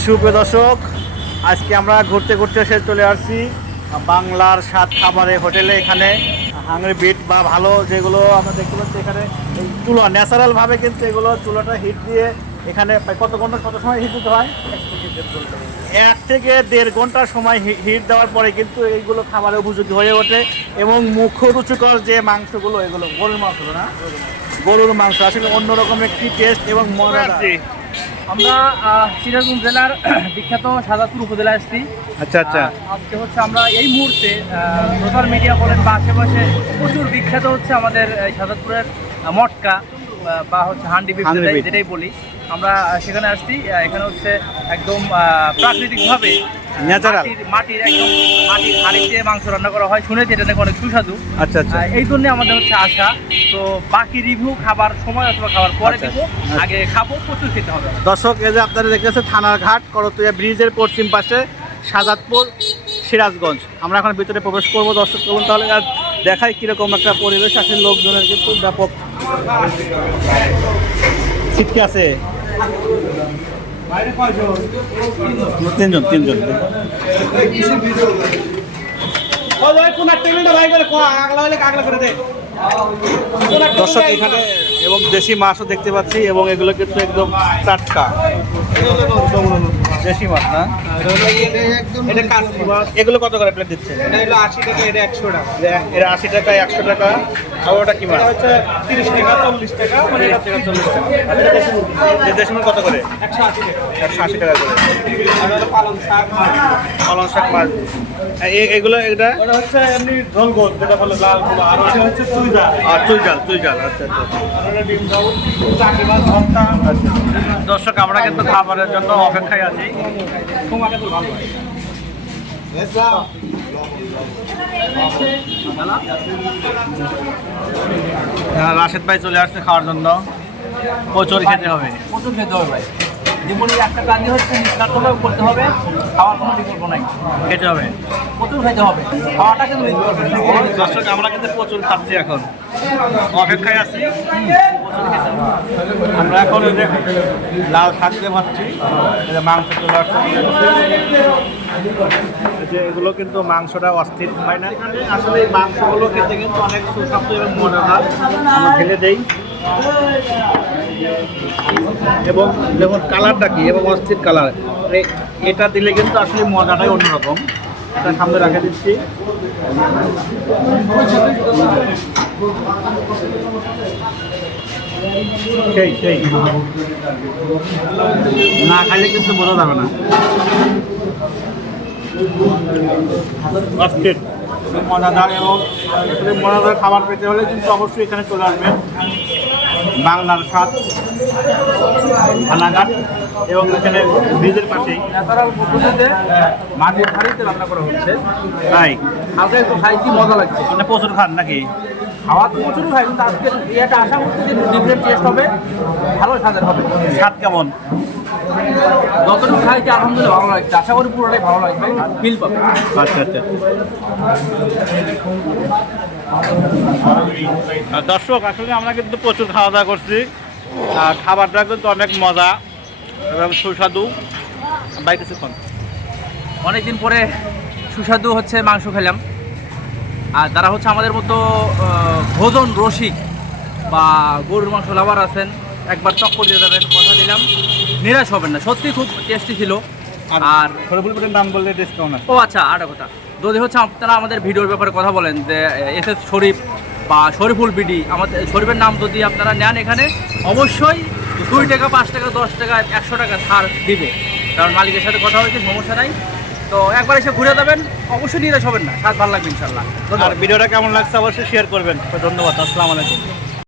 সুপ্রিয় দর্শক, আজকে আমরা ঘুরতে ঘুরতে এসে চলে আসছি বাংলার স্বাদ খাবারের হোটেলে। এখানে হাংরি বিট বা ভালো যেগুলো আমরা দেখতে পাচ্ছি এখানে চুলা ন্যাচারালভাবে কিন্তু এগুলো চুলাটা হিট দিয়ে এখানে কত ঘণ্টা, কত সময় হিট দিতে হয়? এক থেকে দেড় ঘণ্টা সময় হিট দেওয়ার পরে কিন্তু এইগুলো খাবারের উপযোগী হয়ে ওঠে এবং মুখ রুচিকর যে মাংসগুলো, এগুলো গরুর মাংস না? গরুর মাংস। আসলে অন্যরকম একটি টেস্ট এবং মজা আমরা সিরাজগঞ্জ জেলার বিখ্যাত সাদাপুর উপজেলায় আসছি। আচ্ছা আচ্ছা। আজকে হচ্ছে আমরা এই মুহূর্তে সোশ্যাল মিডিয়া বলেন বা আশেপাশে প্রচুর বিখ্যাত হচ্ছে আমাদের এই সাজাদপুরের মটকা বা হচ্ছে হান্ডি বিপ যেটাই- বলি। আমরা সেখানে আসছি। এখানে হচ্ছে একদম আহ, প্রাকৃতিকভাবে মাটির মাটির একদম মাটির হাঁড়িতে মাংস রান্না করা হয় শুনেছি এটা নাকি অনেক সুস্বাদু। আচ্ছা আচ্ছা। এই জন্য আমাদের হচ্ছে আশা। তো বাকি রিভিউ খাবার সময় অথবা খাবার পরে আচ্ছা, আচ্ছা। আগে খাব প্রচুর খেতে হবে। দর্শক এই যে আপনারা দেখতেছেন থানার ঘাট করতুয়া ব্রিজের পশ্চিম পাশে সাজাদপুর সিরাজগঞ্জ। আমরা এখন ভিতরে প্রবেশ করব। দর্শক করুন তাহলে আর দেখাই কীরকম একটা পরিবেশ। আছে লোকজনের কিন্তু ব্যাপক ছিটকে আছে। তিনজন তিনজন। দর্শক এখানে এবং দেশি মাছও দেখতে পাচ্ছি এবং এগুলো কিন্তু একদম টাটকা। দেশি মাছ না? এগুলো কত করে প্লেট দিচ্ছে? এটা হলো আশি টাকা এটা একশো টাকা। এটা আশি টাকা একশো টাকা। আর ওটা কি মাছ? হচ্ছে তিরিশ টাকা চল্লিশ টাকা মানে এটা থেকে চল্লিশ টাকা যে দেশি মাছ কত করে? একশো আশি টাকা। একশো আশি টাকা করে। আর হলো পালং শাক মাছ। পালং শাক মাছ। আর এগুলো এটা? ওটা হচ্ছে এমনি ঝোল গোল যেটা বলে লালগুলো আর ওটা হচ্ছে চুইদা আর চুই জাল চুই জাল আচ্ছা আচ্ছা। আর দর্শক আমরা কিন্তু খাবারের জন্য অপেক্ষায় আছি। তোমাকে তো ভালো রাশেদ ভাই চলে আসছে খাওয়ার জন্য। প্রচুর খেতে হবে। প্রচুর খেতে হবে ভাই। জীবনে একটা কাজই হচ্ছে নিঃস্বার্থভাবে করতে হবে খাওয়ার কোনো বিকল্প নাই। খেতে হবে। প্রচুর খেতে হবে। খাওয়াটা কিন্তু দর্শক আমরা কিন্তু প্রচুর খাচ্ছি এখন। অপেক্ষায় আছি। আমরা এখন যে লাল দিয়ে পাচ্ছি মাংস চলে যে এগুলো কিন্তু মাংসটা অস্থির, হয় না? আসলে এই মাংসগুলো খেতে কিন্তু অনেক সুস্বাদু এবং মজাদার। আমরা দেই। এবং দেখুন, কালারটা কি? এবং অস্থির কালার। এটা দিলে কিন্তু আসলে মজাটাই অন্যরকম। এটা সামনে রাখে দিচ্ছি। সেই সেই। না খাইলে কিন্তু বোঝা যাবে না। অস্থির মজাদার এবং মজাদার খাবার পেতে হলে কিন্তু অবশ্যই এখানে চলে আসবেন। বাংলার স্বাদ খানাঘাট এবং এখানে ব্রিজের পাশেই। ন্যাচারাল পদ্ধতিতে মাটির হাঁড়িতে রান্না করা হচ্ছে। তাই? হালকা একটু খাইছি মজা লাগছে? মানে প্রচুর খান নাকি? খাওয়া তো প্রচুর খাই কিন্তু আজকে ইয়েটা আশা করছি যে ডিফারেন্ট টেস্ট হবে ভালো স্বাদের হবে। স্বাদ কেমন? যতটুকু খাইছি আলহামদুলিল্লাহ ভালো লাগছে। আশা করি পুরোটাই ভালো লাগবে ফিল পাবে। আচ্ছা আচ্ছা। দর্শক আসলে আমরা কিন্তু প্রচুর খাওয়া দাওয়া করছি। আর খাবারটা কিন্তু অনেক মজা এবং সুস্বাদু। বাই কিছুক্ষণ অনেকদিন পরে সুস্বাদু হচ্ছে মাংস খেলাম। আর যারা হচ্ছে আমাদের মতো ভোজন রসিক বা গরুর মাংস লাভার আছেন একবার চক্কর দিয়ে যাবেন কথা দিলাম। নিরাশ হবেন না সত্যি খুব টেস্টি ছিল। আর সরবুল পেটের নাম বললে ডিসকাউন্ট ও আচ্ছা আর কথা। যদি হচ্ছে আপনারা আমাদের ভিডিওর ব্যাপারে কথা বলেন যে এস এস শরীফ বা শরীফুল বিডি আমাদের শরীফের নাম যদি আপনারা নেন এখানে অবশ্যই দুই টাকা পাঁচ টাকা দশ টাকা একশো টাকা ছাড় দিবে। কারণ মালিকের সাথে কথা হয়েছে সমস্যা নাই। তো একবার এসে ঘুরে যাবেন, অবশ্যই নিরাশ হবেন না, স্বাদ ভালো লাগবে ইনশাল্লাহ। আর ভিডিওটা কেমন লাগছে অবশ্যই শেয়ার করবেন। ধন্যবাদ, আসসালামু আলাইকুম।